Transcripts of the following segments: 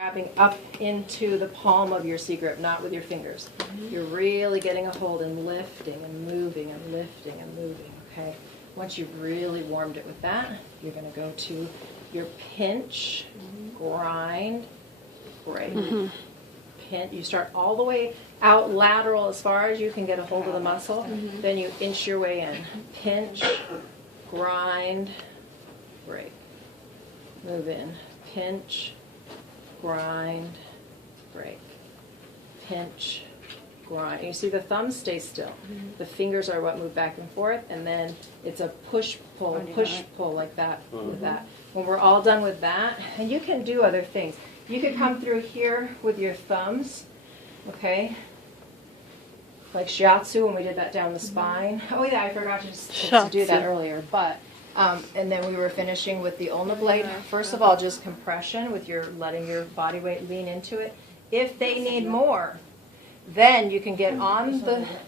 Grabbing up into the palm of your C grip, not with your fingers. You're really getting a hold and lifting and moving and lifting and moving, okay? Once you've really warmed it with that, you're going to go to your pinch, grind, break. Pinch. You start all the way out lateral as far as you can get a hold of the muscle. Then you inch your way in. Pinch, grind, break. Move in. Pinch, grind, break, pinch, grind. You see the thumbs stay still. The fingers are what move back and forth, and then it's a push-pull like that with that. When we're all done with that, and you can do other things. You could come through here with your thumbs, okay? Like shiatsu when we did that down the spine. Oh yeah, I forgot to do that earlier, but and then we were finishing with the ulna blade. First of all, just compression with your letting your body weight lean into it. If they need more, then you can get on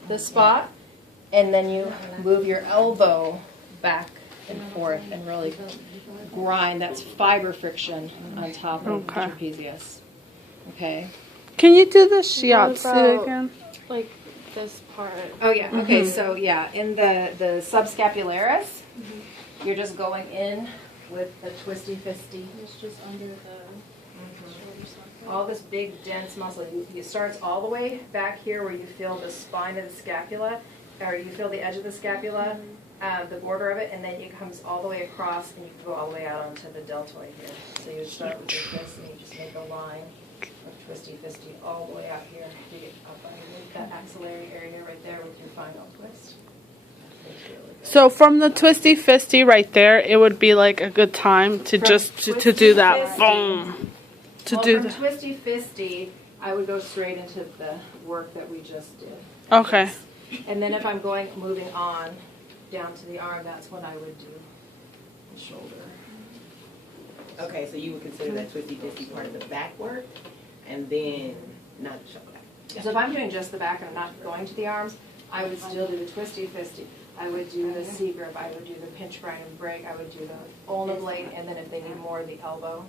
the spot, and then you move your elbow back and forth and really grind. That's fiber friction on top of the trapezius. Okay. Can you do the shiatsu again? Like this part. Oh yeah. Okay. So yeah, in the subscapularis. You're just going in with a twisty fisty. It's just under the shoulder socket. All this big dense muscle. It starts all the way back here where you feel the spine of the scapula, or you feel the edge of the scapula, the border of it, and then it comes all the way across, and you can go all the way out onto the deltoid here. So you start with your fist, and you just make a line of twisty fisty all the way out here. You get up underneath that axillary area right there with your final twist. So from the twisty fisty right there, it would be like a good time to to do that. Boom. From twisty fisty, I would go straight into the work that we just did. Okay. And then if I'm moving on down to the arm, that's what I would do. The shoulder. Okay, so you would consider that twisty fisty part of the back work, and then not the shoulder. Yeah. So if I'm doing just the back and I'm not going to the arms, I would still do the twisty fisty. I would do the C grip, I would do the pinch, grind, and break, I would do the ulna blade, and then if they need more, the elbow.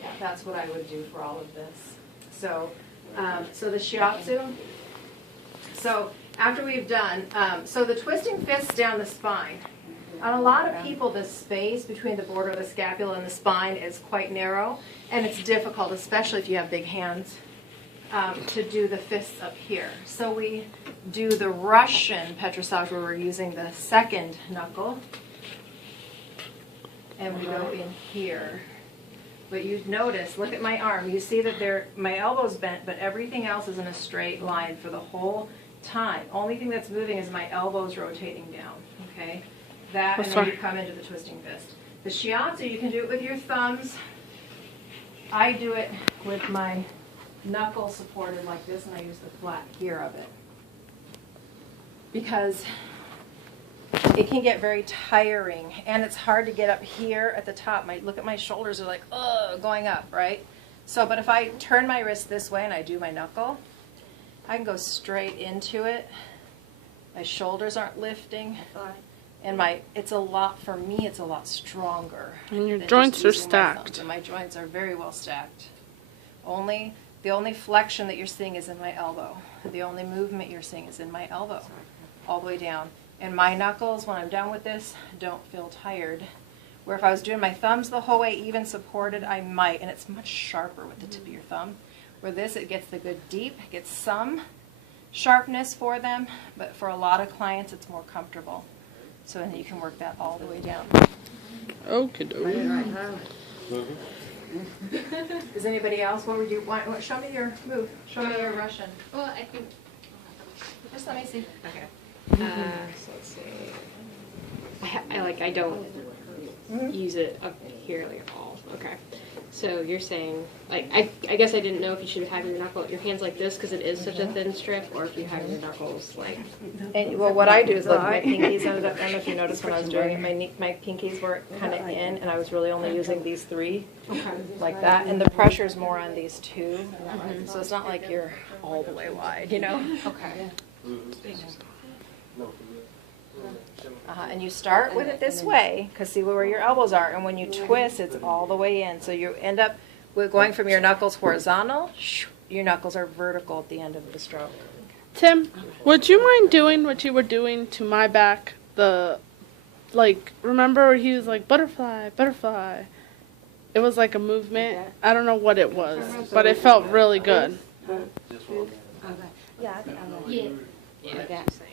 Yeah, that's what I would do for all of this. So, so the shiatsu. So after we've done, so the twisting fists down the spine. On a lot of people, the space between the border of the scapula and the spine is quite narrow, and it's difficult, especially if you have big hands, to do the fists up here. So we do the Russian Petrosage where we're using the second knuckle, and we go in here. But you notice, look at my arm. You see that my elbow's bent, but everything else is in a straight line for the whole time. Only thing that's moving is my elbows rotating down. Okay, that, and then you come into the twisting fist. The shiatsu, you can do it with your thumbs. I do it with my knuckle supported like this, and I use the flat gear of it. Because it can get very tiring, and it's hard to get up here at the top. Look at my shoulders are like, ugh, going up, right? So, but if I turn my wrist this way and I do my knuckle, I can go straight into it. My shoulders aren't lifting, and it's a lot, for me, it's a lot stronger. And your joints are stacked. And my joints are very well stacked. The only flexion that you're seeing is in my elbow. The only movement you're seeing is in my elbow, all the way down. And my knuckles, when I'm done with this, don't feel tired. Where if I was doing my thumbs the whole way, even supported, I might. And it's much sharper with the tip of your thumb. Where this, it gets the good deep, it gets some sharpness for them, but for a lot of clients, it's more comfortable. So then you can work that all the way down. Okay. Does anybody else? What would you want? Show me your move. Show me your Russian. Well, I think. Just let me see. Okay. So let's see. I don't use it up here like at all. Okay. So you're saying, like, I guess I didn't know if you should have your hands like this because it is such a thin strip, or if you have your knuckles like. And, well, what I do is like my pinkies ended up. I don't know if you noticed when I was doing it, my pinkies were kind of in, and I was really only using these three, like that. And the pressure is more on these two, so it's not like you're all the way wide, you know. Okay. And you start with it this way, because see where your elbows are, and when you twist, it's all the way in. So you end up we're going from your knuckles horizontal, your knuckles are vertical at the end of the stroke. Tim, would you mind doing what you were doing to my back? Remember he was like, butterfly, butterfly. It was like a movement. I don't know what it was, but it felt really good. Yeah.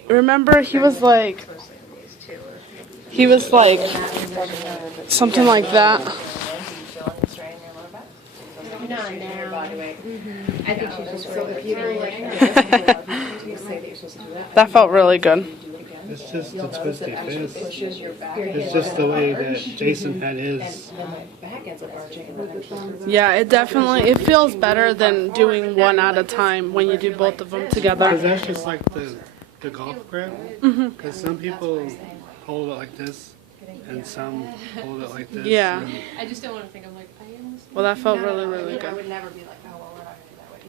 Remember he was like something like that. Not now. I think she's just That felt really good. It's just the twisty fist. It's just the way that Jason had his. Yeah, it feels better than doing one at a time when you do both of them Because together. that's just like the golf grip. Because some people hold it like this, and some hold it like this. Yeah. and- I just don't want to think I'm like, I am listening. Well, that felt really, really I good. would never be like, oh,